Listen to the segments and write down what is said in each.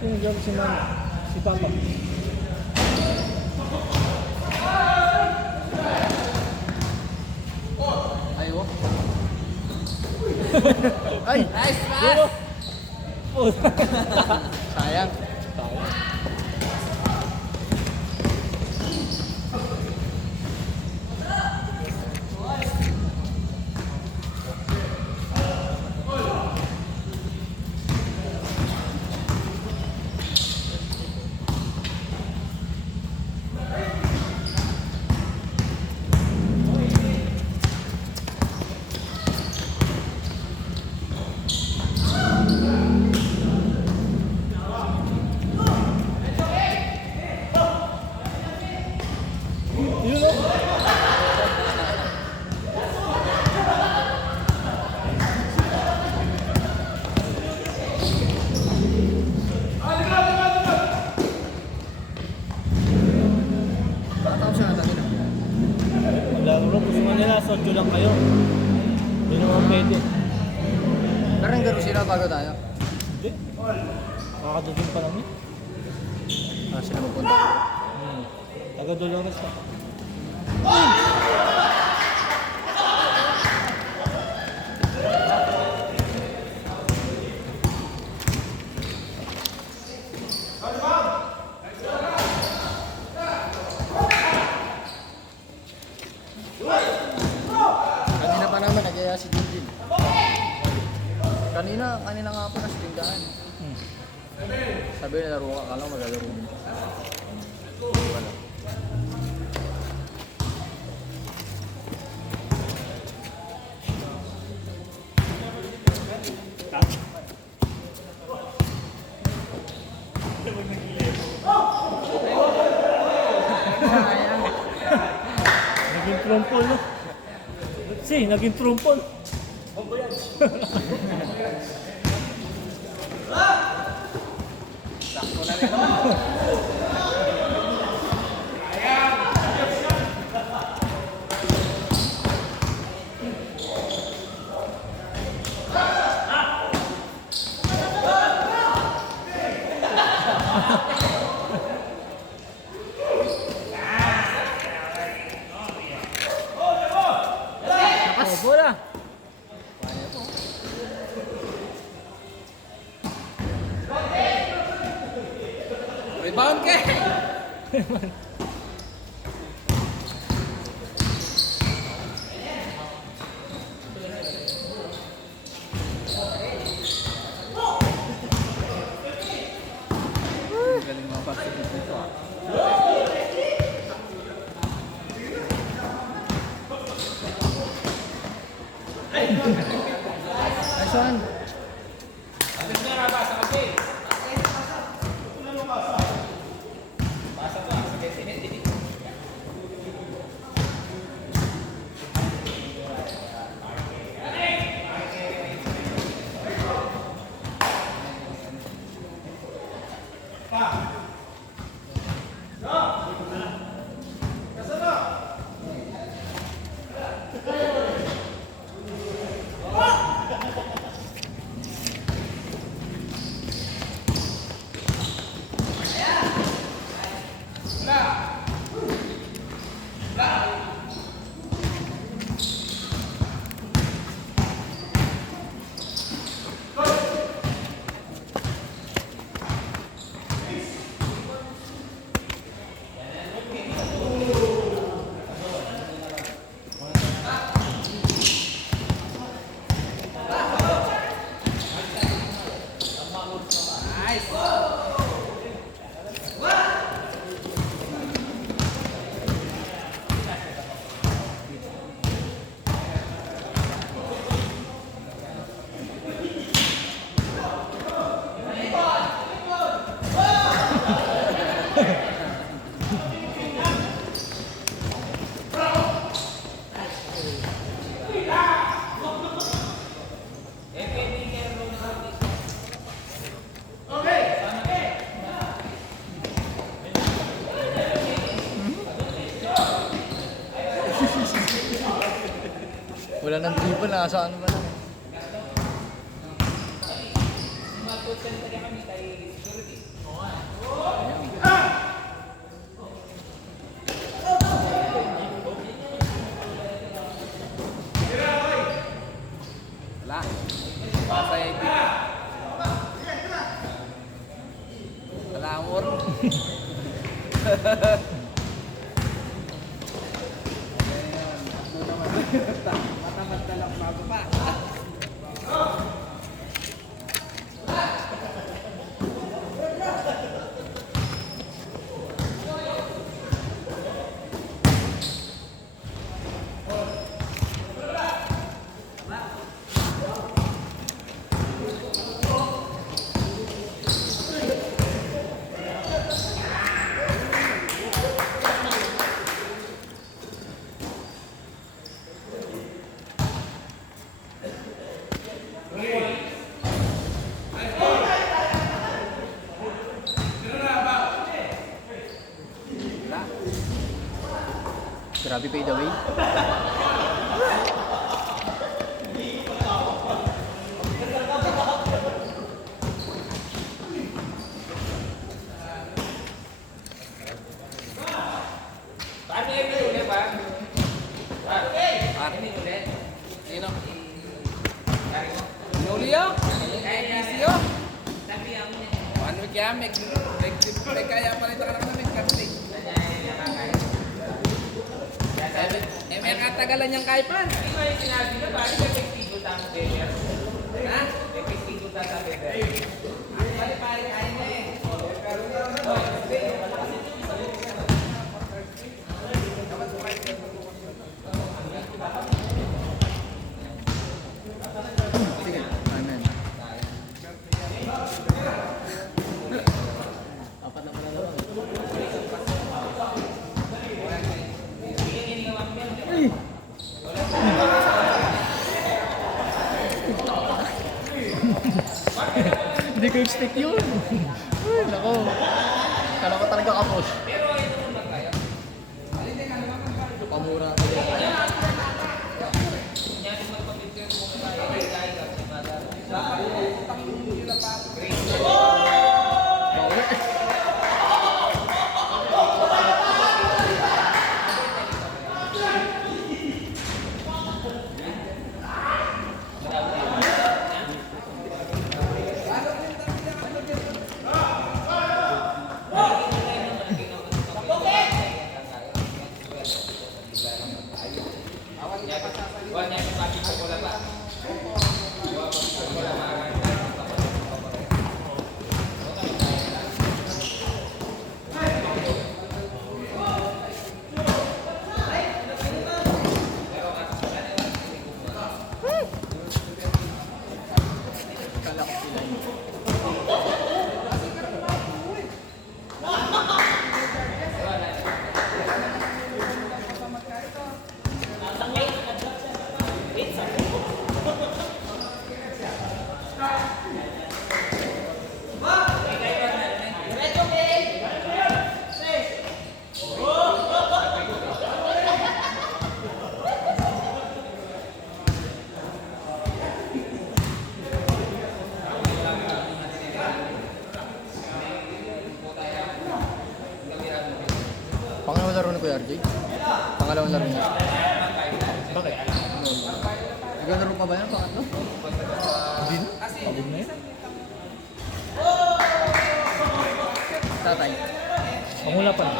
Tinigyan si Mama, si Papa. Ayo. Ay, nice pass. Oh. Sayang. Yun o. Tatapos siya na tayo na. Laro rin, gusto nga nila, sodyo lang kayo. Hindi naman pwede. Pero naglaro sila bago tayo. Hindi. Makakadating pa namin. Ah, sila magpunta. Taga Dolores pa. Kanina pa naman nagaya si Jinjin. Kanina nga po nasa tindahan. Sabi na laro ka, kala ko maglalaro mo. Wala. Naging trumpol, no? Si, naging trumpol. Sakto na rin. Oh, bola. Rebound ka! Galing mga pasok dito ah. Nice one. nasa ano ba lang eh. Wala. Basta yung wala amor. Mata-mata lang bago pa. Grabe fade away. Sino? Julio? Inicio? Ano kaya? May kaya pa rin ka naman may kapatid. May katagalan niyang kaipan. Hindi ko yung sinabi na bali ka testigo tayo beber. Ha? May testigo tayo beber. Bali pare kaya mo eh. Sige, amen. Apat na pala naman. Hindi ko expect yun. Ay, nako. Kala ko talaga kapos. Pamura. Kala ko sila yun. Pangalawang laro na Kuya RJ? Pangalawang laro niya? Bakit? Ikaw laro pa ba yan? Pangatlo? Hindi na? Pagod na yun? Tatay. Pangula pa na.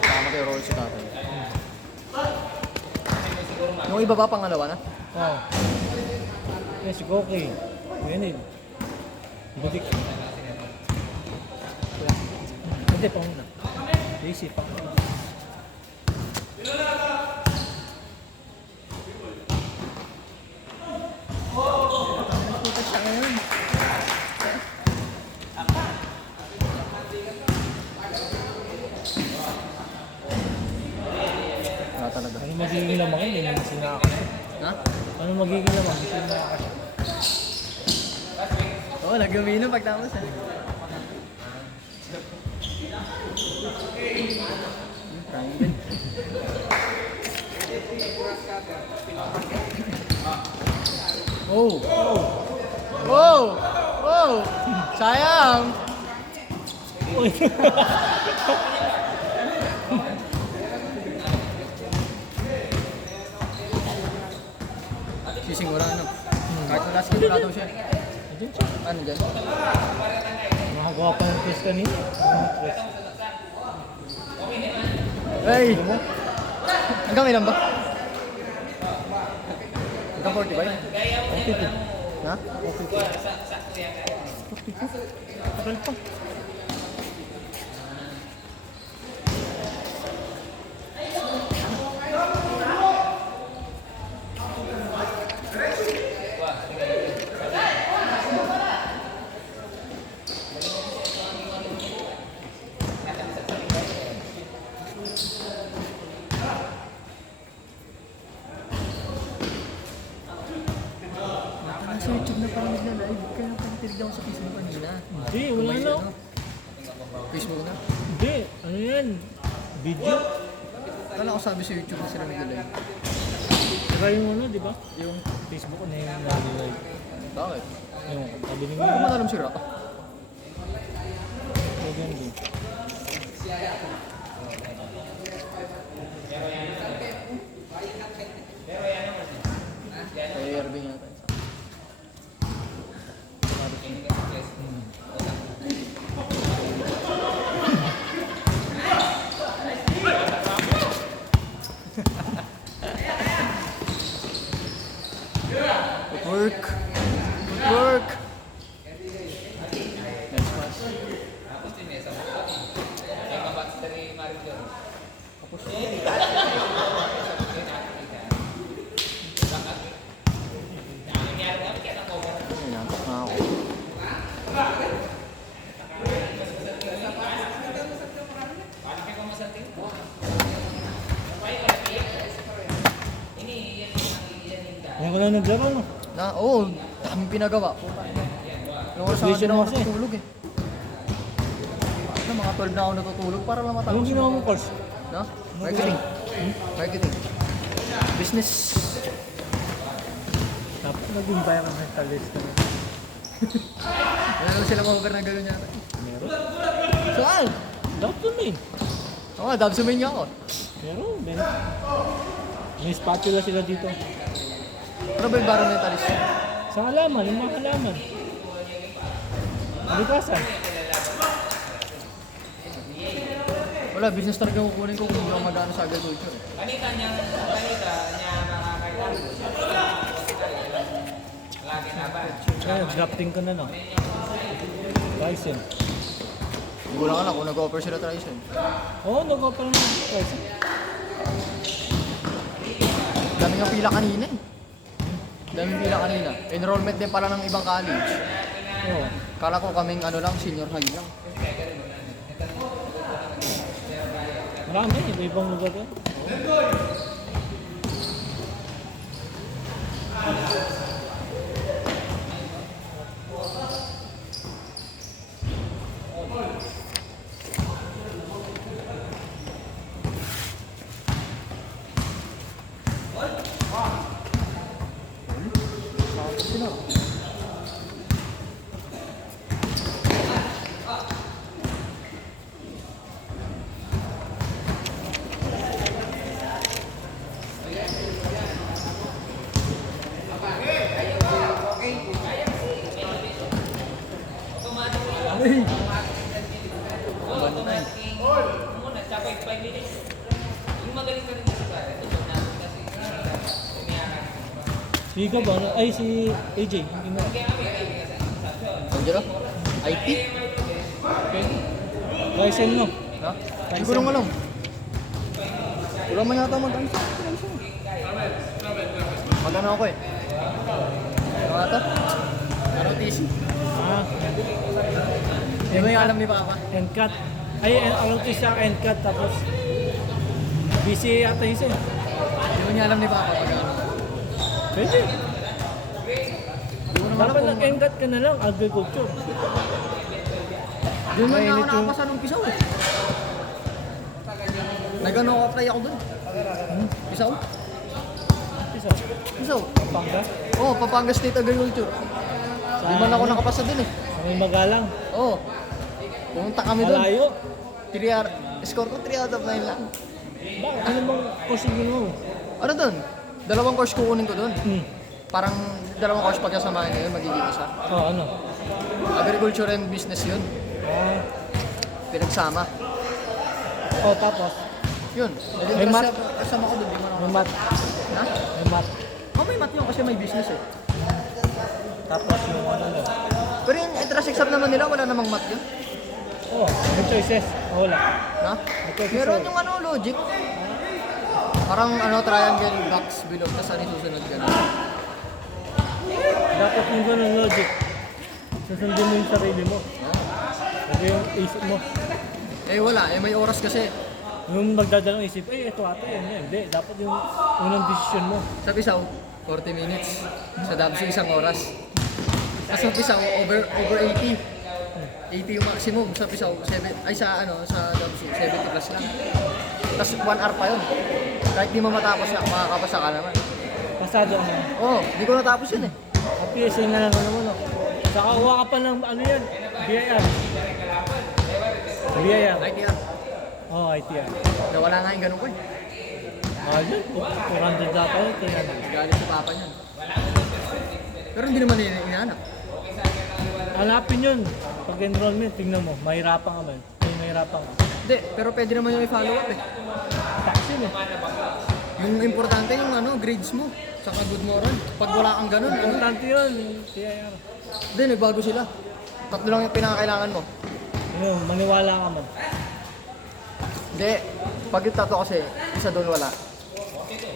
Tama kayo roll si tatay. Yung iba ba pangalawa na? Oo. Yes, okay. Winid. Butik. Hindi, panguna. Easy, panguna. Puta siya ngayon. Wala talaga. Ano magiging lamang yun? Hindi naman sinaka. Ha? Ano magiging lamang? Hindi sinaka siya. Oo, nagawin na pagtapos eh. Triangle. Oh! Oh! Oh! Sayang! Uy. Sising wala ano. Kahit wala skill, wala daw siya. Diyan siya. Ano dyan? Makagawa pa ng twist kanina. Twist. Hey! Hanggang ilan ba? Hanggang 40 ba yun? Okay po. Ha? Tagal pa. Nasa YouTube na parang nagla-live. Kaya parang tinignan ko sa Facebook kanina. Hindi, wala May na. ano, Facebook na. Hindi, ano yan? Video? Kala ko sabi sa YouTube na sila nagla-live. Try mo ano, di ba? Yung, Facebook na yung nag-live. bakit? Yung sabi ni Hindi ko man alam si Rock. Ganyan din. Kaya Irving yata. Footwork! Footwork! Next pass. Tapos din eh, sa mga. Yung kabats dari Mario Dor. Tapos Inantok na ako. Ngayon ko lang naglaro, no? Oo, daming pinagawa. Yung oras na Vision din ako mo kasi. natutulog eh. Ano, mga 12 na ako natutulog para lang matapos. Anong ginawa mo, course? No? Marketing. Marketing. Business. Tapos naging environmentalist ka na. Wala naman sila cover na gano'n yata. Meron? Saan? Dapat yun eh. Oo nga, dab sumain nga ako. Meron, meron. May spatula sila dito. Ano ba yung environmentalist? Sa halaman, yung mga halaman. Malikasan. Wala, business talaga kukunin ko kung hindi ako mag-ano sa agriculture. Kanita niya nakakailan. Lagi na ba? Kaya, drafting ko na, no? Ryzen. Hindi ko lang alam kung nag-offer sila Trison. Oo, nag-offer na. Ryzen. Dami nga pila kanina eh. Dami pila kanina. Enrollment din pala ng ibang college. Oo. Kala ko kaming ano lang, senior high lang. Marami, iba-ibang lugar yun. Sino? Ay! Bantay. Muna, tsaka 5 minutes. Yung magaling ka rin sa pare. Tulog natin kasi umiyakan. Si Ika ba? Ay, si AJ. Hindi mo. Angelo? IT? Ryzen, no? Ha? Hindi ko lang alam. Wala man yata mag-ano. Mag-ano ako eh. Ano nga ito? ROTC. Ah, Hindi mo yung alam ni Papa. NCAT. Ay, ROTC siya, NCAT. Tapos, busy yata yun siya. Hindi mo niya alam ni Papa mag-ano. Pwede. Hindi ko naman alam Dapat kung... nag-NCAT ka na lang, agriculture. Hindi man nga ako Mainit yung- nakapasa nung pisaw eh. Nag-ano apply ako dun. Pisaw? Isa. So, Pampanga. oh, Pampanga State Agriculture. Di man ako nakapasa dun eh. May magalang. Oo. Pumunta kami dun. Malayo. 3 out, score ko 3 out of 9 lang. Bakit? Ano bang posible mo? Ano dun? Dalawang course kukunin ko dun. Hmm. Parang dalawang course pagkasamahin ko yun, magiging isa. Oh, ano? Agriculture and business yun. Oh, Pinagsama. oh tapos. Yun. May math? Kasama ko dun, di man ako. May mat. Ha? May mat. Oh, may math yun kasi may business eh. Tapos yung ano. Pero yung entrance exam naman nila, wala namang math yun. Oh, may choices. Oh, wala. Ha? Okay, Meron so- yung ano, logic. Parang ano, triangle, box, below, tapos ano yung susunod gano'n. Dapat yung ganun logic. Susundin mo yung sarili mo. Hindi yung isip mo. Eh wala, eh may oras kasi. Yung magdadalang isip, ito ata yun. Hindi, dapat yung unang desisyon mo. Sa Pisaw, 40 minutes. Sa Dabso, isang oras. Sa Pisaw, over 80. 80 yung maximum. Sa Pisaw, sa Dabso, 70 plus lang. Tapos 1 hour pa yun. Kahit di mo matapos na, makakapasa ka naman. Pasado mo. Oo, di ko natapos yun eh. Ang PSA na lang ano mo, no? Saka uwa ka pa ng ano yan, BIR. BIR. ITR. Oh, ITR. Nawala nga yung ganun ko eh. Ah, yun. 400 dapat yun. Tingnan mo. Galit si Papa niyan. Pero hindi naman inaanap. Hanapin yun. Pag enrollment, tingnan mo. Mahirapan ka man. Mahirapan ka. Hindi, pero pwede naman yung i-follow up eh. Taksin eh. Yung importante yung ano, grades mo. Saka good moral. Pag wala kang ganun, ano? Importante yun. CIR. Hindi, nagbago sila. Tatlo lang yung pinakakailangan mo. Ano, maniwala ka man. Hindi, pag yung tatlo kasi, isa doon wala.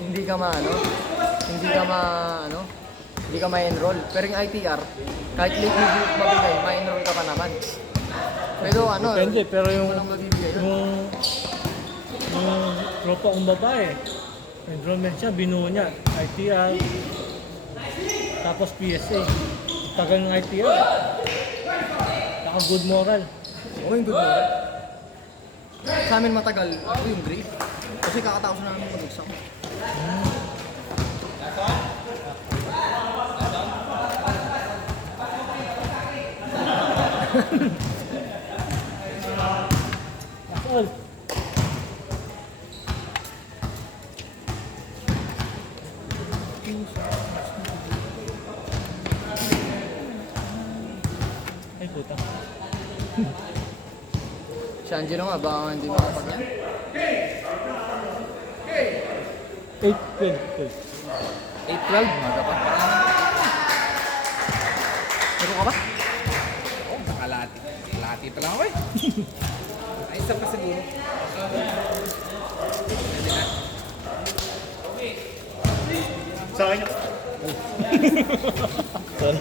Hindi ka ma-enroll. Pero yung ITR, kahit late mo mabigay, ma-enroll ka pa naman. Pero ano, Depende, pero yung walang mabibigay yun. yung tropa kong babae, enrollment siya, binuo niya. ITR, tapos PSA. Tagal ng ITR. Saka good moral. Oo, yung good moral. Sa amin matagal, ako yung grade. Kasi kakatapos na namin mag-exam. That's all. Ay puta. Si Angelo nga, baka hindi makapag yan. 8, 12, 12. 8-12, maga pa. Meron ka ba? Oh, nakalati. Kalati pa lang ako eh. Ay, isa pa siguro. Pwede na. Sa akin Sorry.